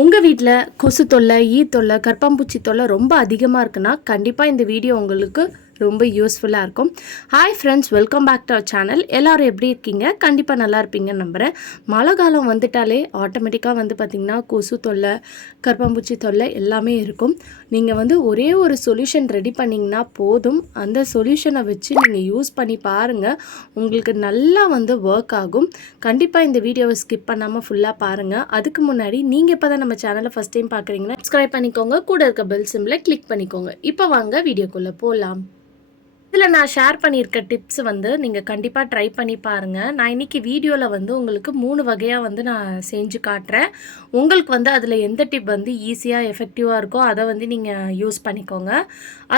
உங்கள் வீட்டில் கொசு தொல்லை ஈ தொல்லை கற்பாம்பூச்சி தொல்லை ரொம்ப அதிகமாக இருக்குன்னா கண்டிப்பாக இந்த வீடியோ உங்களுக்கு ரொம்ப யூஸ்ஃபுல்லாக இருக்கும். Hi friends welcome back to our channel எல்லோரும் எப்படி இருக்கீங்க? கண்டிப்பாக நல்லா இருப்பீங்கன்னு நம்புகிறேன் மழை காலம் வந்துட்டாலே ஆட்டோமேட்டிக்காக வந்து பார்த்திங்கன்னா கொசு தொல்லை கர்ப்பம்பூச்சி தொல்லை எல்லாமே இருக்கும். நீங்கள் வந்து ஒரே ஒரு சொல்யூஷன் ரெடி பண்ணிங்கன்னா போதும். அந்த சொல்யூஷனை வச்சு நீங்கள் யூஸ் பண்ணி பாருங்கள் உங்களுக்கு நல்லா வந்து ஒர்க் ஆகும். கண்டிப்பாக இந்த வீடியோவை ஸ்கிப் பண்ணாமல் ஃபுல்லாக பாருங்கள் அதுக்கு முன்னாடி நீங்கள் இப்போ தான் நம்ம சேனலை ஃபஸ்ட் டைம் பார்க்குறீங்கன்னா சப்ஸ்கிரைப் பண்ணிக்கோங்க. கூட இருக்க பெல் சிம்மில் கிளிக் பண்ணிக்கோங்க. இப்போ வாங்க வீடியோக்குள்ளே போகலாம் இதில் நான் ஷேர் பண்ணியிருக்க டிப்ஸ் வந்து நீங்கள் கண்டிப்பாக ட்ரை பண்ணி பாருங்கள் நான் இன்றைக்கி வீடியோவில் வந்து உங்களுக்கு மூணு வகையாக வந்து நான் செஞ்சு காட்டுறேன். உங்களுக்கு வந்து அதில் எந்த டிப் வந்து ஈஸியாக எஃபெக்டிவாக இருக்கோ அதை வந்து நீங்கள் யூஸ் பண்ணிக்கோங்க.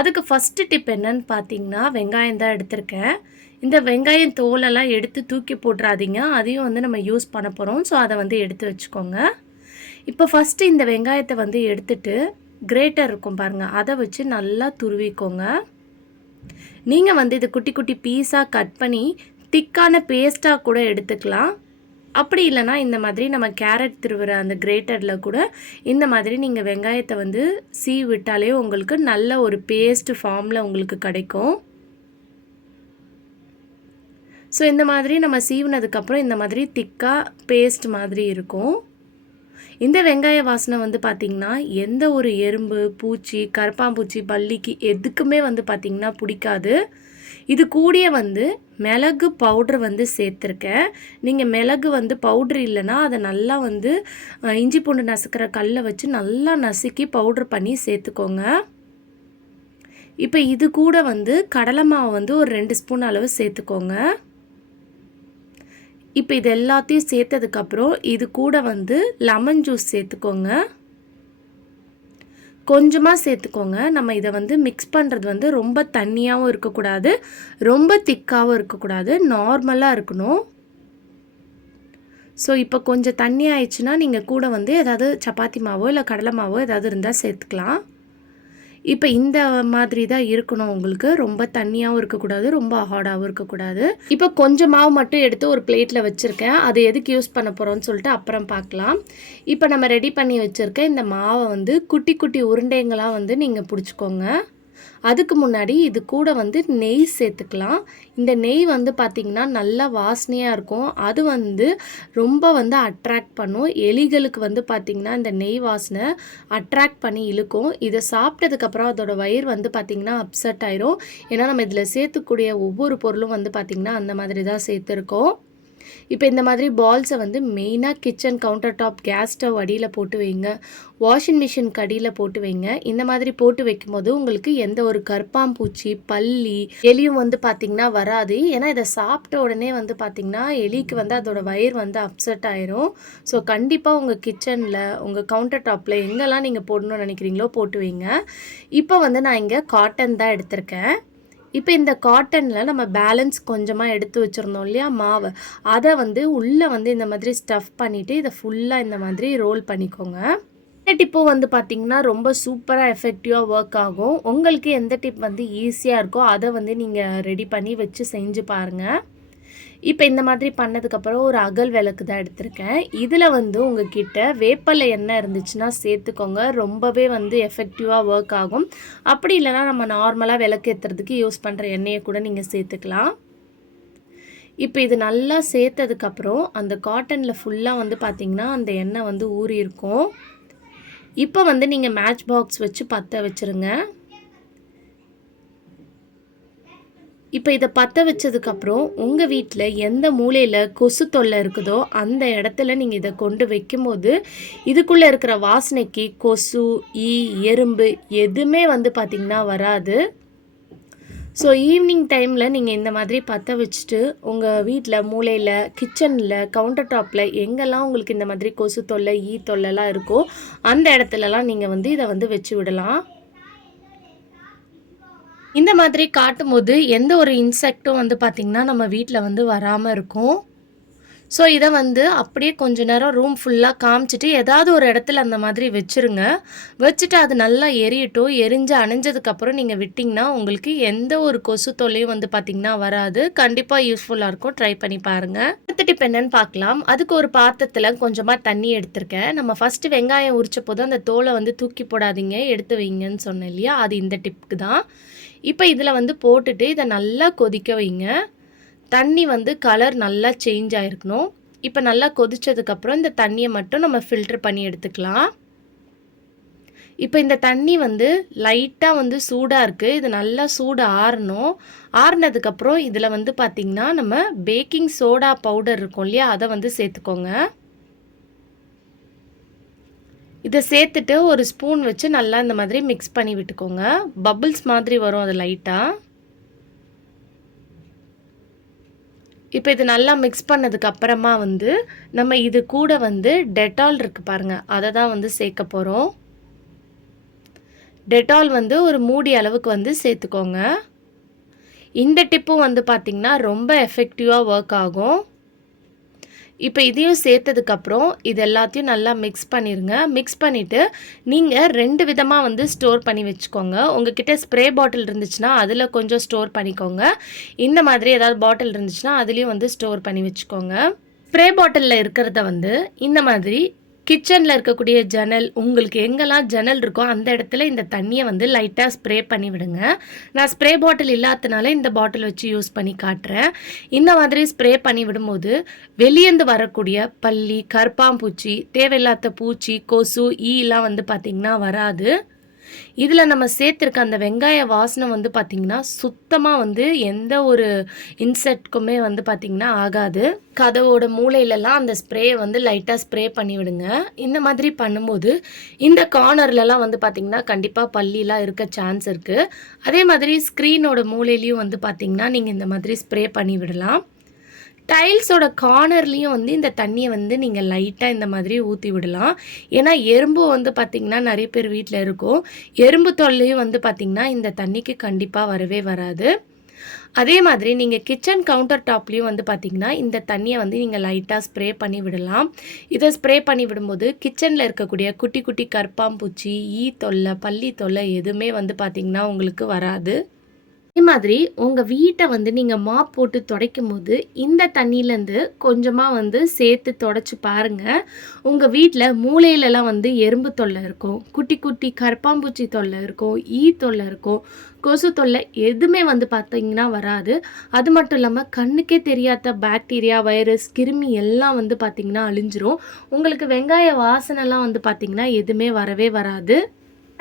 அதுக்கு ஃபஸ்ட்டு டிப் என்னன்னு பார்த்தீங்கன்னா வெங்காயம் தான் எடுத்திருக்கேன். இந்த வெங்காயம் தோலெல்லாம் எடுத்து தூக்கி போட்டுறாதீங்க. அதையும் வந்து நம்ம யூஸ் பண்ண போகிறோம் ஸோ அதை வந்து எடுத்து வச்சுக்கோங்க. இப்போ ஃபஸ்ட்டு இந்த வெங்காயத்தை வந்து எடுத்துட்டு கிரேட்டர் இருக்கும் பாருங்கள் அதை வச்சு நல்லா துருவிக்கோங்க. நீங்கள் வந்து இது குட்டி குட்டி பீஸாக கட் பண்ணி திக்கான பேஸ்ட்டாக கூட எடுத்துக்கலாம். அப்படி இல்லைனா இந்த மாதிரி நம்ம கேரட் திருவுற அந்த கிரேட்டரில் கூட இந்த மாதிரி நீங்கள் வெங்காயத்தை வந்து சீ விட்டாலே உங்களுக்கு நல்ல ஒரு பேஸ்ட் ஃபார்மில் உங்களுக்கு கிடைக்கும். ஸோ இந்த மாதிரி நம்ம சீவினதுக்கப்புறம் இந்த மாதிரி திக்காக பேஸ்ட் மாதிரி இருக்கும். இந்த வெங்காய வாசனை வந்து பார்த்திங்கன்னா எந்த ஒரு எறும்பு பூச்சி கரப்பாம்பூச்சி பள்ளிக்கு எதுக்குமே வந்து பார்த்திங்கன்னா பிடிக்காது. இது கூடிய வந்து மிளகு பவுட்ரு வந்து சேர்த்துருக்கேன். நீங்கள் மிளகு வந்து பவுட்ரு இல்லைன்னா அதை நல்லா வந்து இஞ்சி பூண்டு நசுக்கிற கல்லை வச்சு நல்லா நசுக்கி பவுட்ரு பண்ணி சேர்த்துக்கோங்க. இப்போ இது கூட வந்து கடலை மாவு வந்து ஒரு ரெண்டு ஸ்பூன் அளவு சேர்த்துக்கோங்க. இப்போ இது எல்லாத்தையும் சேர்த்ததுக்கப்புறம் இது கூட வந்து லெமன் ஜூஸ் சேர்த்துக்கோங்க. கொஞ்சமாக சேர்த்துக்கோங்க. நம்ம இதை வந்து மிக்ஸ் பண்ணுறது வந்து ரொம்ப தண்ணியாகவும் இருக்கக்கூடாது ரொம்ப திக்காகவும் இருக்கக்கூடாது நார்மலாக இருக்கணும். ஸோ இப்போ கொஞ்சம் தண்ணி ஆயிடுச்சுன்னா நீங்கள் கூட வந்து ஏதாவது சப்பாத்தி மாவோ இல்லை கடலை மாவோ ஏதாவது இருந்தால் சேர்த்துக்கலாம். இப்போ இந்த மாதிரி தான் இருக்கணும் உங்களுக்கு. ரொம்ப தண்ணியாகவும் இருக்கக்கூடாது ரொம்ப ஹார்டாகவும் இருக்கக்கூடாது. இப்போ கொஞ்சம் மாவு மட்டும் எடுத்து ஒரு பிளேட்டில் வச்சுருக்கேன். அது எதுக்கு யூஸ் பண்ண போகிறோம்னு சொல்லிட்டு அப்புறம் பார்க்கலாம். இப்போ நம்ம ரெடி பண்ணி வச்சுருக்க இந்த மாவை வந்து குட்டி குட்டி உருண்டைங்களாக வந்து நீங்கள் பிடிச்சிக்கோங்க. அதுக்கு முன்னாடி இது கூட வந்து நெய் சேர்த்துக்கலாம். இந்த நெய் வந்து பார்த்திங்கன்னா நல்லா வாசனையாக இருக்கும். அது வந்து ரொம்ப வந்து அட்ராக்ட் பண்ணும். எலிகளுக்கு வந்து பார்த்திங்கன்னா இந்த நெய் வாசனை அட்ராக்ட் பண்ணி இழுக்கும். இதை சாப்பிட்டதுக்கப்புறம் அதோடய வயிறு வந்து பார்த்திங்கன்னா அப்செட் ஆயிரும். ஏன்னா நம்ம இதில் சேர்த்துக்கூடிய ஒவ்வொரு பொருளும் வந்து பார்த்திங்கன்னா அந்த மாதிரி தான் சேர்த்துருக்கோம். இப்போ இந்த மாதிரி பால்ஸை வந்து மெயினாக kitchen counter top gas stove அடியில் போட்டு வைங்க. வாஷிங் மிஷின் கடியில் போட்டு வைங்க. இந்த மாதிரி போட்டு வைக்கும்போது உங்களுக்கு எந்த ஒரு கற்பாம்பூச்சி பல்லி எலியும் வந்து பார்த்திங்கன்னா வராது. ஏன்னா இதை சாப்பிட்ட உடனே வந்து பார்த்திங்கன்னா எலிக்கு வந்து அதோடய வயிறு வந்து அப்செட் ஆயிரும். ஸோ கண்டிப்பாக உங்கள் கிச்சனில் உங்கள் கவுண்டர் டாப்பில் எங்கெல்லாம் நீங்கள் போடணும்னு நினைக்கிறீங்களோ போட்டு வைங்க. இப்போ வந்து நான் இங்கே காட்டன் தான் எடுத்திருக்கேன். இப்போ இந்த காட்டனில் நம்ம பேலன்ஸ் கொஞ்சமாக எடுத்து வச்சுருந்தோம் இல்லையா? மாவு. அதை வந்து உள்ளே வந்து இந்த மாதிரி ஸ்டஃப் பண்ணிவிட்டு இதை ஃபுல்லாக இந்த மாதிரி ரோல் பண்ணிக்கோங்க. இந்த டிப்பும் வந்து பார்த்திங்கன்னா ரொம்ப சூப்பராக எஃபெக்டிவாக ஒர்க் ஆகும். உங்களுக்கு எந்த டிப் வந்து ஈஸியாக இருக்கோ அதை வந்து நீங்கள் ரெடி பண்ணி வச்சு செஞ்சு பாருங்கள் இப்போ இந்த மாதிரி பண்ணதுக்கப்புறம் ஒரு அகல் விளக்கு தான் எடுத்திருக்கேன். இதில் வந்து உங்ககிட்ட வேப்பலை எண்ணெய் இருந்துச்சுன்னா சேர்த்துக்கோங்க. ரொம்பவே வந்து எஃபெக்டிவாக ஒர்க் ஆகும். அப்படி இல்லைனா நம்ம நார்மலாக விளக்கு ஏற்றுறதுக்கு யூஸ் பண்ணுற எண்ணெயை கூட நீங்கள் சேர்த்துக்கலாம். இப்போ இது நல்லா சேர்த்ததுக்கப்புறம் அந்த காட்டனில் ஃபுல்லாக வந்து பார்த்திங்கன்னா அந்த எண்ணெய் வந்து ஊறி இருக்கும் இப்போ வந்து நீங்கள் மேட்ச் பாக்ஸ் வச்சு பற்ற வச்சுருங்க. இப்போ இதை பற்ற வச்சதுக்கப்புறம் உங்கள் வீட்டில் எந்த மூலையில் கொசு தொல்லை இருக்குதோ அந்த இடத்துல நீங்கள் இதை கொண்டு வைக்கும்போது இதுக்குள்ளே இருக்கிற வாசனைக்கு கொசு ஈ எறும்பு எதுவுமே வந்து பார்த்திங்கன்னா வராது. ஸோ ஈவினிங் டைமில் நீங்கள் இந்த மாதிரி பற்ற வச்சுட்டு உங்கள் வீட்டில் மூலையில் கிச்சனில் கவுண்டர் டாப்பில் எங்கெல்லாம் உங்களுக்கு இந்த மாதிரி கொசு தொல்லை ஈ தொல்லைலாம் இருக்கோ அந்த இடத்துலலாம் நீங்கள் வந்து இதை வந்து வச்சு விடலாம். இந்த மாதிரி காட்டும் போது எந்த ஒரு இன்செக்டும் வந்து பார்த்திங்கன்னா நம்ம வீட்டில் வந்து வராமல் இருக்கும். ஸோ இதை வந்து அப்படியே கொஞ்ச நேரம் ரூம் ஃபுல்லாக காமிச்சிட்டு ஏதாவது ஒரு இடத்துல அந்த மாதிரி வச்சுருங்க. வச்சுட்டு அது நல்லா எரியட்டும். எரிஞ்சு அணைஞ்சதுக்கப்புறம் நீங்கள் விட்டிங்கன்னா உங்களுக்கு எந்த ஒரு கொசு தொல்லையும் வந்து பார்த்திங்கன்னா வராது. கண்டிப்பாக யூஸ்ஃபுல்லாக இருக்கும். ட்ரை பண்ணி பாருங்கள் அடுத்த டிப் என்னன்னு பார்க்கலாம். அதுக்கு ஒரு பாத்திரத்தில் கொஞ்சமாக தண்ணி எடுத்திருக்கேன். நம்ம ஃபஸ்ட்டு வெங்காயம் உரிச்ச போது அந்த தோலை வந்து தூக்கி போடாதீங்க. எடுத்து வைங்கன்னு சொன்னேன் இல்லையா? அது இந்த டிப்புக்கு தான். இப்போ இதில் வந்து போட்டுட்டு இதை நல்லா கொதிக்க வைங்க. தண்ணி வந்து கலர் நல்லா சேஞ்ச் ஆகிருக்கணும் இப்போ நல்லா கொதிச்சதுக்கப்புறம் இந்த தண்ணியை மட்டும் நம்ம ஃபில்டர் பண்ணி எடுத்துக்கலாம். இப்போ இந்த தண்ணி வந்து லைட்டாக வந்து சூடாக இருக்குது இது நல்லா சூடு ஆறணும். ஆறுனதுக்கப்புறம் இதில் வந்து பார்த்திங்கன்னா நம்ம பேக்கிங் சோடா பவுடர் இருக்கும் இல்லையா? அதை வந்து சேர்த்துக்கோங்க. இதை சேர்த்துட்டு ஒரு ஸ்பூன் வச்சு நல்லா இந்த மாதிரி மிக்ஸ் பண்ணி விட்டுக்கோங்க. பபுள்ஸ் மாதிரி வரும் அது லைட்டாக இப்போ இது நல்லா மிக்ஸ் பண்ணதுக்கு அப்புறமா வந்து நம்ம இது கூட வந்து டெட்டால் இருக்குது பாருங்கள் அதை தான் வந்து சேர்க்க போகிறோம் டெட்டால் வந்து ஒரு மூடி அளவுக்கு வந்து சேர்த்துக்கோங்க. இந்த டிப்பும் வந்து பார்த்திங்கன்னா ரொம்ப எஃபெக்டிவாக ஒர்க் ஆகும். இப்போ இதையும் சேர்த்ததுக்கப்புறம் இது எல்லாத்தையும் நல்லா மிக்ஸ் பண்ணிடுங்க மிக்ஸ் பண்ணிவிட்டு நீங்கள் ரெண்டு விதமாக வந்து ஸ்டோர் பண்ணி வச்சுக்கோங்க. உங்ககிட்ட ஸ்ப்ரே பாட்டில் இருந்துச்சுன்னா அதில் கொஞ்சம் ஸ்டோர் பண்ணிக்கோங்க. இந்த மாதிரி ஏதாவது பாட்டில் இருந்துச்சுன்னா அதுலேயும் வந்து ஸ்டோர் பண்ணி வச்சுக்கோங்க. ஸ்ப்ரே பாட்டிலில் இருக்கிறத வந்து இந்த மாதிரி கிச்சனில் இருக்கக்கூடிய ஜன்னல் உங்களுக்கு எங்கெல்லாம் ஜன்னல் இருக்கோ அந்த இடத்துல இந்த தண்ணியை வந்து லைட்டாக ஸ்ப்ரே பண்ணி விடுங்க. நான் ஸ்ப்ரே பாட்டில் இல்லாதனால இந்த பாட்டில் வச்சு யூஸ் பண்ணி காட்டுறேன். இந்த மாதிரி ஸ்ப்ரே பண்ணி விடும்போது வெளியேந்து வரக்கூடிய பள்ளி கருப்பாம்பூச்சி தேவையில்லாத பூச்சி கொசு ஈலாம் வந்து பார்த்திங்கன்னா வராது. இதில் நம்ம சேர்த்துருக்க அந்த வெங்காய வாசனை வந்து பார்த்திங்கன்னா சுத்தமாக வந்து எந்த ஒரு இன்செக்ட்க்குமே வந்து பார்த்திங்கன்னா ஆகாது. கதவோட மூளையிலலாம் அந்த ஸ்ப்ரேயை வந்து லைட்டாக ஸ்ப்ரே பண்ணி விடுங்க. இந்த மாதிரி பண்ணும்போது இந்த கார்னர்லலாம் வந்து பார்த்திங்கன்னா கண்டிப்பாக பள்ளிலாம் இருக்க சான்ஸ் இருக்குது அதே மாதிரி ஸ்க்ரீனோட மூலையிலையும் வந்து பார்த்திங்கன்னா நீங்கள் இந்த மாதிரி ஸ்ப்ரே பண்ணி விடலாம். டைல்ஸோட கார்னர்லேயும் வந்து இந்த தண்ணியை வந்து நீங்கள் லைட்டாக இந்த மாதிரி ஊற்றி விடலாம். ஏன்னா எறும்பு வந்து பார்த்திங்கன்னா நிறைய பேர் வீட்டில் இருக்கும். எறும்பு தொல்லையும் வந்து பார்த்திங்கன்னா இந்த தண்ணிக்கு கண்டிப்பாக வரவே வராது. அதே மாதிரி நீங்கள் கிச்சன் கவுண்டர் டாப்லேயும் வந்து பார்த்திங்கன்னா இந்த தண்ணியை வந்து நீங்கள் லைட்டாக ஸ்ப்ரே பண்ணி விடலாம். இதை ஸ்ப்ரே பண்ணி விடும்போது கிச்சனில் இருக்கக்கூடிய குட்டி குட்டி கற்பாம்பூச்சி ஈ தொல்லை பள்ளி தொல்லை எதுவுமே வந்து பார்த்திங்கன்னா உங்களுக்கு வராது. அதே மாதிரி உங்கள் வீட்டை வந்து நீங்கள் மாப் போட்டு துடைக்கும் போது இந்த தண்ணியிலேருந்து கொஞ்சமாக வந்து சேர்த்து தொடச்சி பாருங்கள் உங்கள் வீட்டில் மூளையிலலாம் வந்து எறும்பு தொல்லை இருக்கும் குட்டி குட்டி கற்பாம்பூச்சி தொல்லை இருக்கும் ஈ தொல்லை இருக்கும் கொசு தொல்லை எதுவுமே வந்து பார்த்தீங்கன்னா வராது. அது மட்டும் இல்லாமல் கண்ணுக்கே தெரியாத பாக்டீரியா வைரஸ் கிருமி எல்லாம் வந்து பார்த்திங்கன்னா அழிஞ்சிரும். உங்களுக்கு வெங்காய வாசனைலாம் வந்து பார்த்திங்கன்னா எதுவுமே வரவே வராது.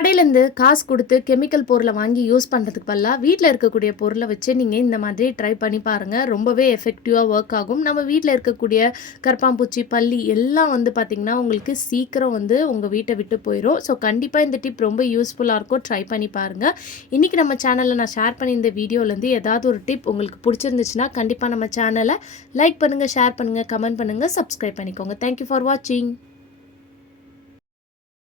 கடையிலேருந்து காசு கொடுத்து கெமிக்கல் பொருளை வாங்கி யூஸ் பண்ணுறதுக்கு பதிலாக வீட்டில் இருக்கக்கூடிய பொருளை வச்சு நீங்கள் இந்த மாதிரி ட்ரை பண்ணி பாருங்கள் ரொம்பவே எஃபெக்டிவாக ஒர்க் ஆகும். நம்ம வீட்டில் இருக்கக்கூடிய கற்பாம்பூச்சி பள்ளி எல்லாம் வந்து பார்த்திங்கன்னா உங்களுக்கு சீக்கிரம் வந்து உங்கள் வீட்டை விட்டு போயிடும் ஸோ கண்டிப்பாக இந்த டிப் ரொம்ப யூஸ்ஃபுல்லாக இருக்கும். ட்ரை பண்ணி பாருங்கள் இன்றைக்கி நம்ம சேனலில் நான் ஷேர் பண்ணி இந்த வீடியோலேருந்து ஏதாவது ஒரு டிப் உங்களுக்கு பிடிச்சிருந்துச்சுன்னா கண்டிப்பாக நம்ம சேனலை லைக் பண்ணுங்கள் ஷேர் பண்ணுங்கள் கமெண்ட் பண்ணுங்கள் சப்ஸ்கிரைப் பண்ணிக்கோங்க. தேங்க்யூ ஃபார் வாட்சிங்